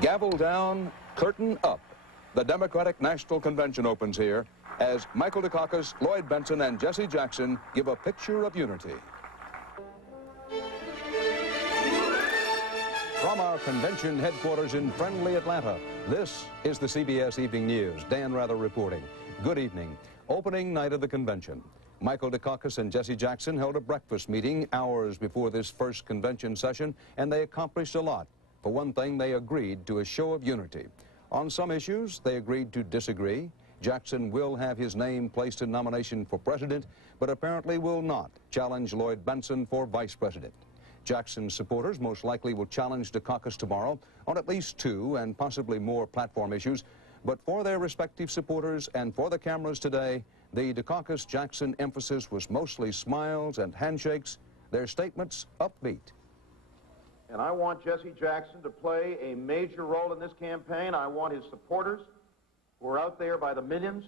Gavel down, curtain up. The Democratic National Convention opens here as Michael Dukakis, Lloyd Bentsen, and Jesse Jackson give a picture of unity. From our convention headquarters in friendly Atlanta, this is the CBS Evening News. Dan Rather reporting. Good evening. Opening night of the convention. Michael Dukakis and Jesse Jackson held a breakfast meeting hours before this first convention session, and they accomplished a lot. For one thing, they agreed to a show of unity. On some issues, they agreed to disagree. Jackson will have his name placed in nomination for president, but apparently will not challenge Lloyd Bentsen for vice president. Jackson's supporters most likely will challenge Dukakis tomorrow on at least 2 and possibly more platform issues. But for their respective supporters and for the cameras today, the Dukakis-Jackson emphasis was mostly smiles and handshakes, their statements upbeat. And I want Jesse Jackson to play a major role in this campaign. I want his supporters, who are out there by the millions,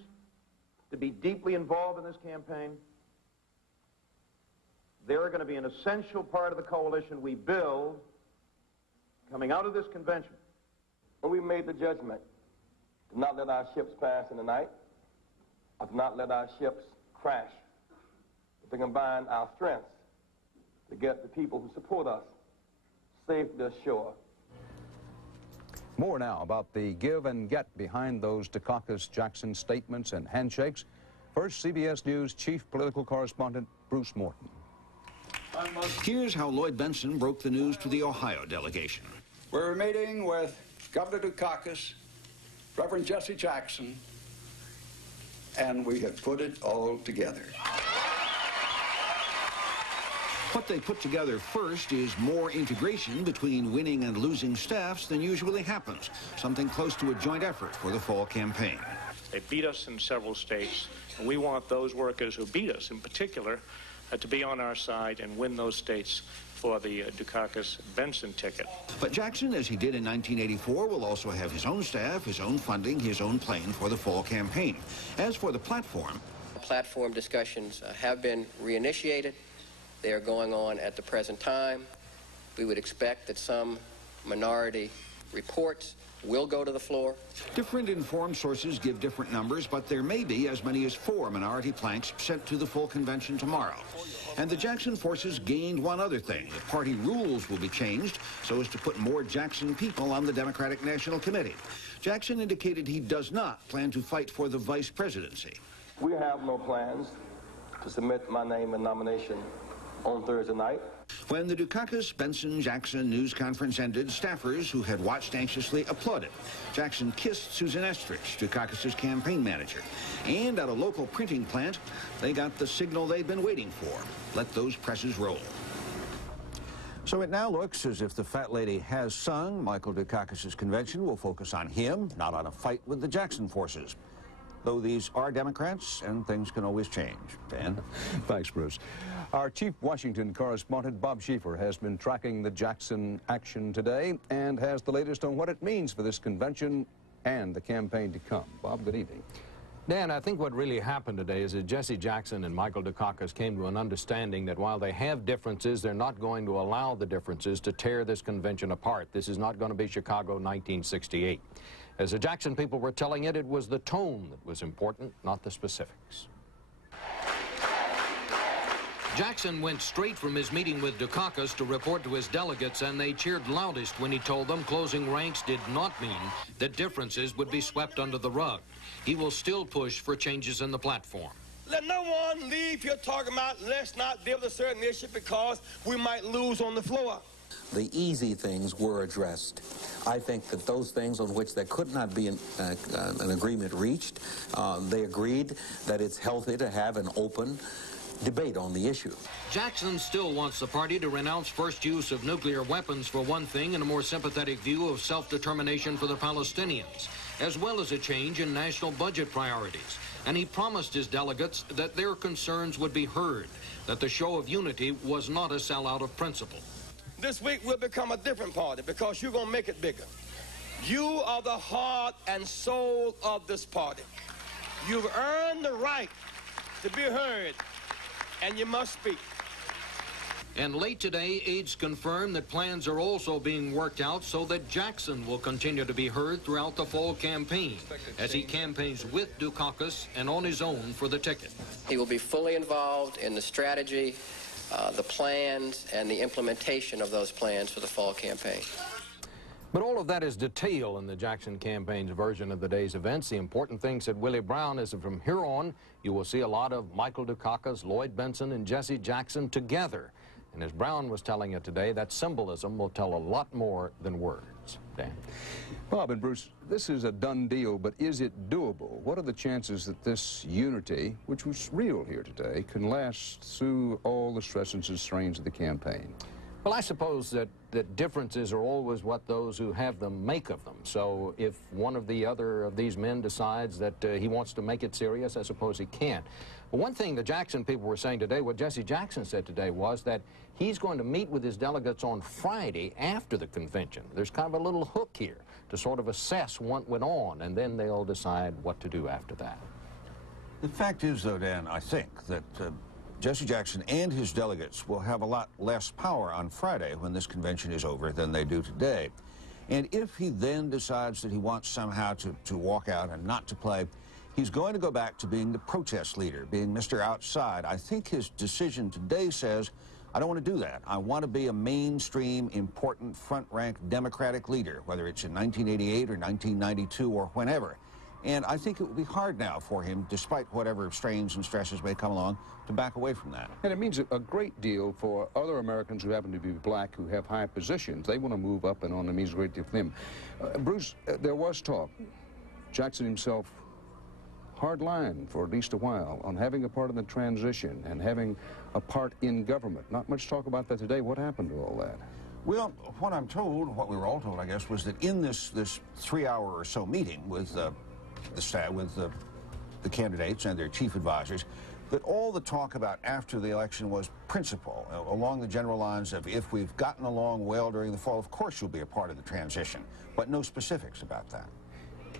to be deeply involved in this campaign. They're going to be an essential part of the coalition we build coming out of this convention. When we made the judgment to not let our ships pass in the night, or to not let our ships crash, but to combine our strengths to get the people who support us safely ashore. More now about the give and get behind those Dukakis-Jackson statements and handshakes. First, CBS News chief political correspondent Bruce Morton. Here's how Lloyd Bentsen broke the news to the Ohio delegation. We're meeting with Governor Dukakis, Reverend Jesse Jackson, and we have put it all together. What they put together first is more integration between winning and losing staffs than usually happens, something close to a joint effort for the fall campaign. They beat us in several states, and we want those workers who beat us in particular to be on our side and win those states for the Dukakis-Bentsen ticket. But Jackson, as he did in 1984, will also have his own staff, his own funding, his own plan for the fall campaign. As for the platform discussions have been reinitiated. They are going on at the present time. We would expect that some minority reports will go to the floor. Different informed sources give different numbers, but there may be as many as 4 minority planks sent to the full convention tomorrow. And the Jackson forces gained one other thing. The party rules will be changed so as to put more Jackson people on the Democratic National Committee. Jackson indicated he does not plan to fight for the vice presidency. We have no plans to submit my name in nomination on Thursday night. When the Dukakis-Bentsen-Jackson news conference ended, staffers who had watched anxiously applauded. Jackson kissed Susan Estrich, Dukakis' campaign manager. And at a local printing plant, they got the signal they'd been waiting for. Let those presses roll. So it now looks as if the fat lady has sung. Michael Dukakis' convention will focus on him, not on a fight with the Jackson forces. Though these are Democrats, and things can always change. Dan? Thanks, Bruce. Our chief Washington correspondent, Bob Schieffer, has been tracking the Jackson action today and has the latest on what it means for this convention and the campaign to come. Bob, good evening. Dan, I think what really happened today is that Jesse Jackson and Michael Dukakis came to an understanding that while they have differences, they're not going to allow the differences to tear this convention apart. This is not going to be Chicago 1968. As the Jackson people were telling it, it was the tone that was important, not the specifics. Jackson went straight from his meeting with Dukakis to report to his delegates, and they cheered loudest when he told them closing ranks did not mean that differences would be swept under the rug. He will still push for changes in the platform. Let no one leave here talking about let's not deal with a certain issue because we might lose on the floor. The easy things were addressed. I think that those things on which there could not be an agreement reached, they agreed that it's healthy to have an open debate on the issue. Jackson still wants the party to renounce first use of nuclear weapons for one thing and a more sympathetic view of self-determination for the Palestinians, as well as a change in national budget priorities. And he promised his delegates that their concerns would be heard, that the show of unity was not a sellout of principle. This week we'll become a different party because you're going to make it bigger. You are the heart and soul of this party. You've earned the right to be heard, and you must speak. And late today, aides confirmed that plans are also being worked out so that Jackson will continue to be heard throughout the fall campaign as he campaigns with Dukakis and on his own for the ticket. He will be fully involved in the strategy, the plans, and the implementation of those plans for the fall campaign. But all of that is detail in the Jackson campaign's version of the day's events. The important thing, said Willie Brown, is that from here on, you will see a lot of Michael Dukakis, Lloyd Bentsen, and Jesse Jackson together. And as Brown was telling you today, that symbolism will tell a lot more than words. Dan? Bob and Bruce, this is a done deal, but is it doable? What are the chances that this unity, which was real here today, can last through all the stresses and strains of the campaign? Well, I suppose that differences are always what those who have them make of them. So if one of the other of these men decides that he wants to make it serious, I suppose he can. But one thing the Jackson people were saying today, what Jesse Jackson said today, was that he's going to meet with his delegates on Friday after the convention. There's kind of a little hook here to sort of assess what went on, and then they'll decide what to do after that. The fact is, though, Dan, I think that Jesse Jackson and his delegates will have a lot less power on Friday when this convention is over than they do today. And if he then decides that he wants somehow to walk out and not to play, he's going to go back to being the protest leader, being Mr. Outside. I think his decision today says, I don't want to do that. I want to be a mainstream, important, front-rank Democratic leader, whether it's in 1988 or 1992 or whenever. And I think it will be hard now for him, despite whatever strains and stresses may come along, to back away from that. And it means a great deal for other Americans who happen to be black, who have high positions. They want to move up and on. It means a great deal for them. Bruce, there was talk, Jackson himself, hard line for at least a while on having a part in the transition and having a part in government. Not much talk about that today. What happened to all that? Well, what I'm told, what we were all told, I guess, was that in this 3-hour or so meeting with the candidates and their chief advisors, that all the talk about after the election was principle, along the general lines of, if we've gotten along well during the fall, of course you'll be a part of the transition, but no specifics about that.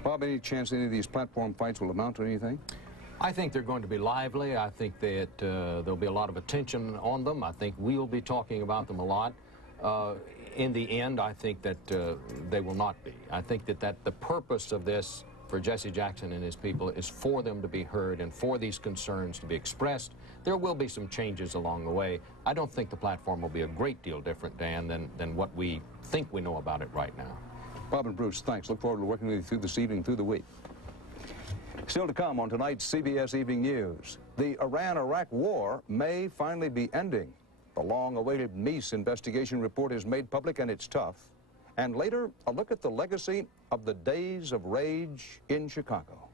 Bob, any chance any of these platform fights will amount to anything? I think they're going to be lively. I think that there'll be a lot of attention on them. I think we'll be talking about them a lot. In the end, I think that they will not be. I think that the purpose of this for Jesse Jackson and his people is for them to be heard and for these concerns to be expressed. There will be some changes along the way. I don't think the platform will be a great deal different, Dan, than what we think we know about it right now. Bob and Bruce, thanks. Look forward to working with you through this evening, through the week. Still to come on tonight's CBS Evening News, the Iran-Iraq war may finally be ending. The long-awaited Meese investigation report is made public, and it's tough. And later, a look at the legacy of the Days of Rage in Chicago.